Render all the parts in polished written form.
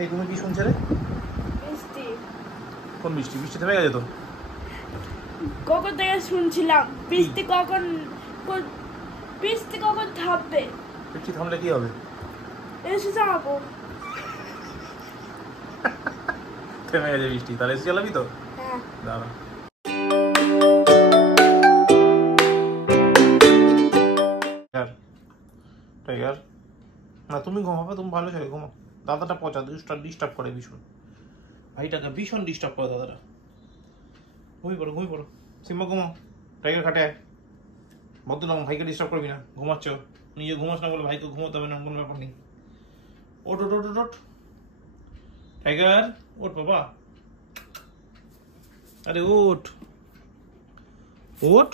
এই তুমি কি শুনছো রে? বৃষ্টি। কোন বৃষ্টি? বৃষ্টি থেমে গেছে তো। কখন থেকে শুনছিলাম বৃষ্টি কখন থামবে। বৃষ্টি থামলে কি হবে? এসে যাবো। থেমে গেছে বৃষ্টি, তাহলে এসে চালাবি তো? হ্যাঁ দাঁড়া। টাইগার না, তুমি ঘুমাবে, তুমি ভালো ছেলে, ঘুমাও। দাদাটা পচা ডিস্টার্ব করে ভীষণ, ভাইটাকে ভীষণ ডিস্টার্ব করে দাদাটা। ঘুমিয়ে পড়ো সিম্বা, ঘুমাও। টাইগার খাটে বদ্ধ না, ভাইকে ডিস্টার্ব করবি না, ঘুমাচ্ছ। নিজে ঘুমাস না বলে ভাইকে ঘুমোতে হবে না, কোনো ব্যাপার নেই। ওট ওট ওট ওট টাইগার, ওট বাবা, আরে ওট ওট,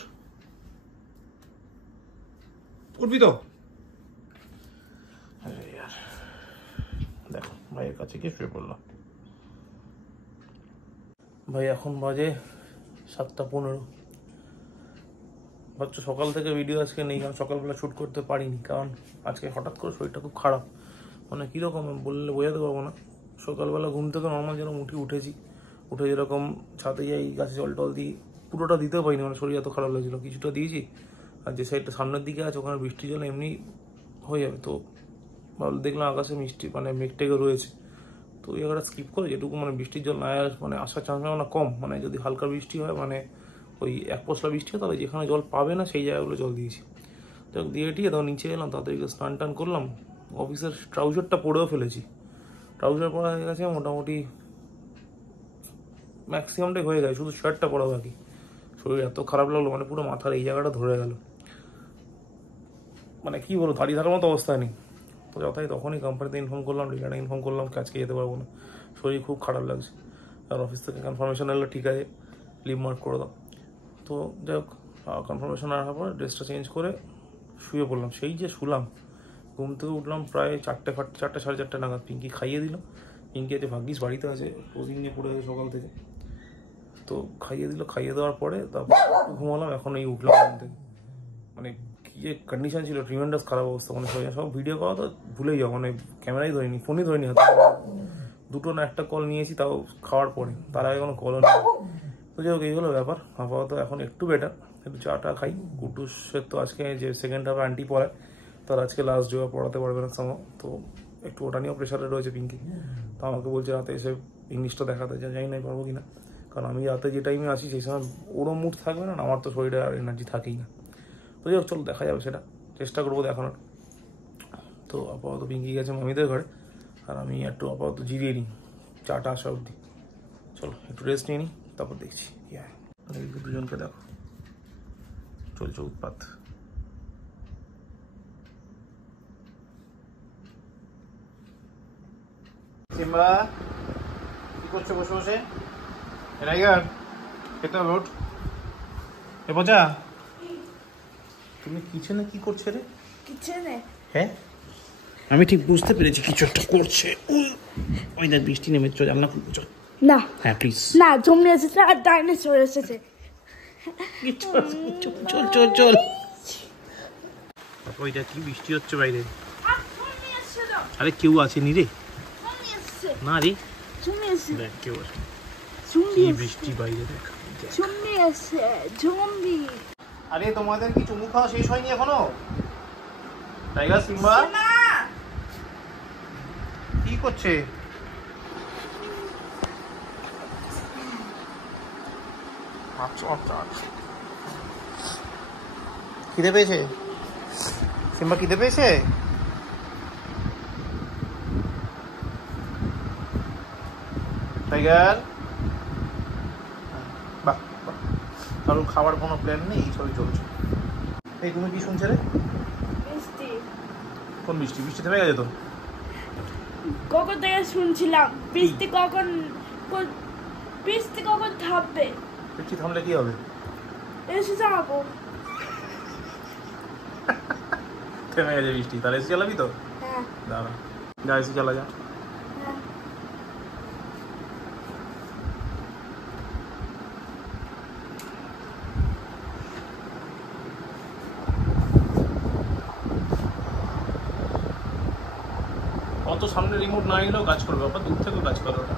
উঠবি তো? দেখো ভাইয়ের কাছে গিয়ে শুয়ে পড়লাম। ভাই এখন বাজে 7:15। ভাবছো সকাল থেকে ভিডিও আজকে নেই, কারণ সকালবেলা শ্যুট করতে পারিনি, কারণ আজকে হঠাৎ করে শরীরটা খুব খারাপ। মানে কীরকম বললে বোঝাতে পারবো না। সকালবেলা ঘুম থেকে নর্মাল যেরকম উঠে যেরকম ছাদে যাই, গাছে জল টল দিই, পুরোটা দিতেও পারিনি, মানে শরীর এত খারাপ লাগছিলো। কিছুটা দিয়েছি, আর যে সাইডটা সামনের দিকে আছে ওখানে বৃষ্টির জন্য এমনি হয়ে যাবে। তো দেখলাম আকাশে মিষ্টি মানে মেঘটেঘে রয়েছে, তো ওই জায়গাটা স্কিপ করে যেটুকু মানে বৃষ্টির জল না মানে আসার চান্স না কম, মানে যদি হালকা বৃষ্টি হয়, মানে ওই এক পশলা বৃষ্টি হয়, তাহলে যেখানে জল পাবে না সেই জায়গাগুলো জল দিয়েছি। তো দিয়ে তখন নিচে এলাম, তাদেরকে স্নান টান করলাম। অফিসের ট্রাউজারটা পরেও ফেলেছি, ট্রাউজার পরা হয়ে গেছে মোটামুটি, ম্যাক্সিমামটাই হয়ে গেছে, শুধু শার্টটা পরা বাকি। শরীর এত খারাপ লাগলো, মানে পুরো মাথার এই জায়গাটা ধরে গেল, মানে কি বলবো, দাঁড়িয়ে থাকার মতো অবস্থা নেই। তো তখনই কোম্পানিতে ইনফর্ম করলাম, ডিলারে ইনফর্ম করলাম আজকে যেতে পারবো না, শরীর খুব খারাপ লাগছে। আর অফিস থেকে কনফার্মেশন এলো, ঠিক আছে লিভ মার্ক করে দাও। তো যাই হোক, কনফার্মেশন আসার পর ড্রেসটা চেঞ্জ করে শুয়ে পড়লাম। সেই যে শুলাম, ঘুম থেকে উঠলাম প্রায় 4টে সাড়ে 4টে নাগাদ। পিঙ্কি খাইয়ে দিল, পিঙ্কি আছে ভাগ্যিস বাড়িতে আছে, কোচিং নিয়ে পড়ে আছে সকাল থেকে। তো খাইয়ে দেওয়ার পরে তারপর ঘুমালাম। এখন এই উঠলাম ঘুম থেকে, মানে কি যে কন্ডিশন ছিল, ট্রিমেন্ডাস খারাপ অবস্থা। মানে সব ভিডিও করা তো ভুলেই যাও, মানে ক্যামেরাই ধরিনি, ফোনই ধরিনি হাতে। 2 না 1টা কল নিয়েছি, তাও খাওয়ার পরে, তার আগে কোনো কলও নেই। তো যাই হোক, এই হলো ব্যাপার। আপাতত এখন একটু বেটার, একটু চাটা খাই। কুটুসের তো আজকে যে সেকেন্ড হাফে আন্টি পড়ায়, তার আজকে লাস্ট যোগা পড়াতে পারবে না সময়, তো একটু ওটা নিয়েও প্রেশারে রয়েছে পিঙ্কি। তো আমাকে বলছে রাতে এসে ইংলিশটা দেখাতে, জানি না পারবো কিনা, কারণ আমি রাতে যে টাইমে আসি সেই সময় ওরও মুড থাকবে না, আমার তো শরীরে আর এনার্জি থাকেই না। তো যাই হোক, চলো দেখা যাবে, সেটা চেষ্টা করবো দেখানোর। তো আপাতত পিঙ্কি গেছে মামিদের ঘরে, আর আমি একটু আপাতত জিরিয়ে নিই চাটা আসা অবধি। চলো একটু রেস্ট নিয়ে নিই, তারপর দেখছি কি হয়। দুজনকে দেখো, চলছে উৎপাত। সিম্বা কি করছো বসে বসে? টাইগার খেতে হবে, ওঠ। এ বোঝা, তুমি কিচেনে কি করছে রে? কিচেনে? হ্যাঁ, আমি ঠিক বুঝতে পেরেছি কিছু একটা করছে। ওই দেখ বৃষ্টি নেমেছে, জানলা খুলবো চল। না হ্যাঁ প্লিজ। না, জমে এসেছে আর ডাইনোসর এসেছে। চল চল চল। ওই দেখ কি বৃষ্টি হচ্ছে বাইরে। আরে কেউ আসেনি রে, না রে, দেখ কেউ আসে। কি বৃষ্টি বাইরে, দেখ জম্বি। আরে তোমাদের কি চুমু খাওয়া শেষ হয়নি এখনো? টাইগার সিম্বা কি করছে? খিদে পেয়েছে সিম্বা, খিদে পেয়েছে? টাইগার বাহ বাহ, কারোর খাবার কোনো প্ল্যান নেই, এই সবই চলছে। এই তুমি কি শুনছো রে? বৃষ্টি। কোন বৃষ্টি? বৃষ্টি থেমে গেছে তো। কখন থেকে শুনছিলাম বৃষ্টি কখন থামবে। বৃষ্টি থামলে কি হবে? এসে যাবো। থেমে গেছে বৃষ্টি, তাহলে এসে চালাবি তো? হ্যাঁ দাঁড়া, যা এসে চালা যা। কত সামনে রিমোট না এলেও কাজ করবে, বাবা দূর থেকেও কাজ করবে ওটা।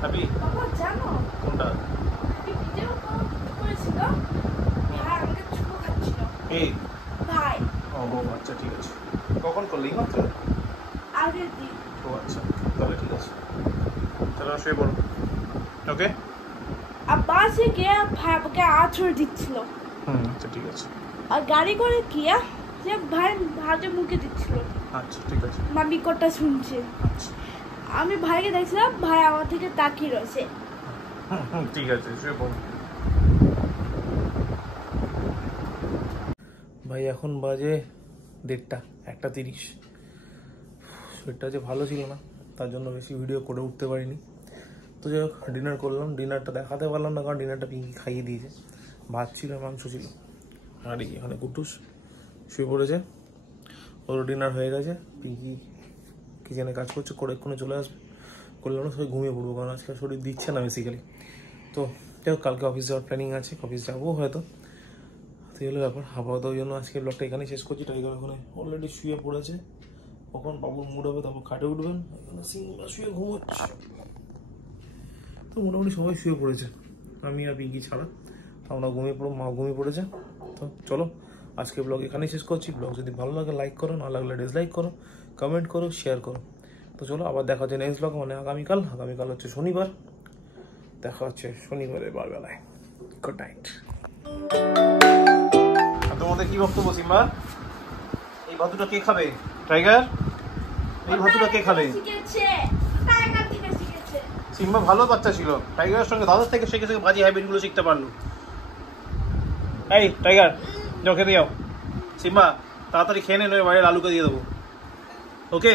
হ্যাপি? বাবা জানো কোনটা? আমি ভিডিও করেছিল, ভাই আমাকে চুমু খাচ্ছিল। এই ভাই ও আচ্ছা ঠিক আছে। কখন করলি মাত্র? আগের দিন। ও আচ্ছা তাহলে ঠিক আছে, তাহলে শুয়ে পড়ো। ওকে আর বাসে গিয়ে ভাই আমাকে আছড় দিচ্ছিল, আচ্ছা ঠিক আছে। আর গাড়ি করে গিয়ে যে ভাই ভাজে মুখে দিচ্ছিল। আচ্ছা ঠিক আছে। মামি কটা শুনছে। আচ্ছা আমি ভাইকে দেখছিলাম, ভাই আমার থেকে তাকিয়ে রয়েছে। ঠিক আছে শুয়ে পড়ো। ভাই এখন বাজে 1:30, 1:30। শরীরটা যে ভালো ছিল না, তার জন্য বেশি ভিডিও করে উঠতে পারিনি। তো যাই হোক ডিনার করলাম, ডিনারটা দেখাতে পারলাম না কারণ ডিনারটা পিঙ্কি খাইয়ে দিয়েছে। ভাত ছিল, মাংস ছিল, আর এখানে কুটুস শুয়ে পড়েছে, ওর ডিনার হয়ে গেছে। পিঙ্কি কিচেনে কাজ করছে, করে এক্ষুনি চলে আসবে। করলাম না, সবাই ঘুমিয়ে পড়বো কারণ আজকে শরীর দিচ্ছে না বেসিক্যালি। তো যাই হোক কালকে অফিস যাওয়ার প্ল্যানিং আছে, অফিস যাবো হয়তো। তো এই হলো ব্যাপার। আপাতত ওই জন্য আজকে ব্লগটা এখানেই শেষ করছি। টাইগার ওখানে অলরেডি শুয়ে পড়েছে, কখন বাবুর মুড হবে তারপর খাটে উঠবেন। এখানে সিংহা শুয়ে ঘুমোচ্ছে। তো মোটামুটি সবাই শুয়ে পড়েছে, আমি আর পিঙ্কি ছাড়া। আমরা ঘুমিয়ে পড়ো, মা ঘুমিয়ে পড়েছে। তো চলো আজকে ব্লগ এখানেই শেষ করছি। ব্লগ যদি ভালো লাগে লাইক করো, না লাগলে ডিসলাইক করো, কমেন্ট করো, শেয়ার করো। তো চলো আবার দেখা হচ্ছে নেক্সট ব্লগ, মানে আগামীকাল। আগামীকাল হচ্ছে শনিবার, দেখা হচ্ছে শনিবারের বেলায়। Good night. তোমাদের কি বক্তব্য সিম্বা? এই ভাতুটা কে খাবে? টাইগার, এই ভাতুটা কে খাবে? সিম্বা ভালো বাচ্চা ছিল, টাইগারের সঙ্গে দাদার থেকে শিখে শিখে বাজি হ্যাবিট গুলো শিখতে পারলো। এই টাইগার যাও খেতে যাও। সিম্বা তাড়াতাড়ি খেয়ে নে, নয় বাইরের আলুকে দিয়ে দেবো। ওকে।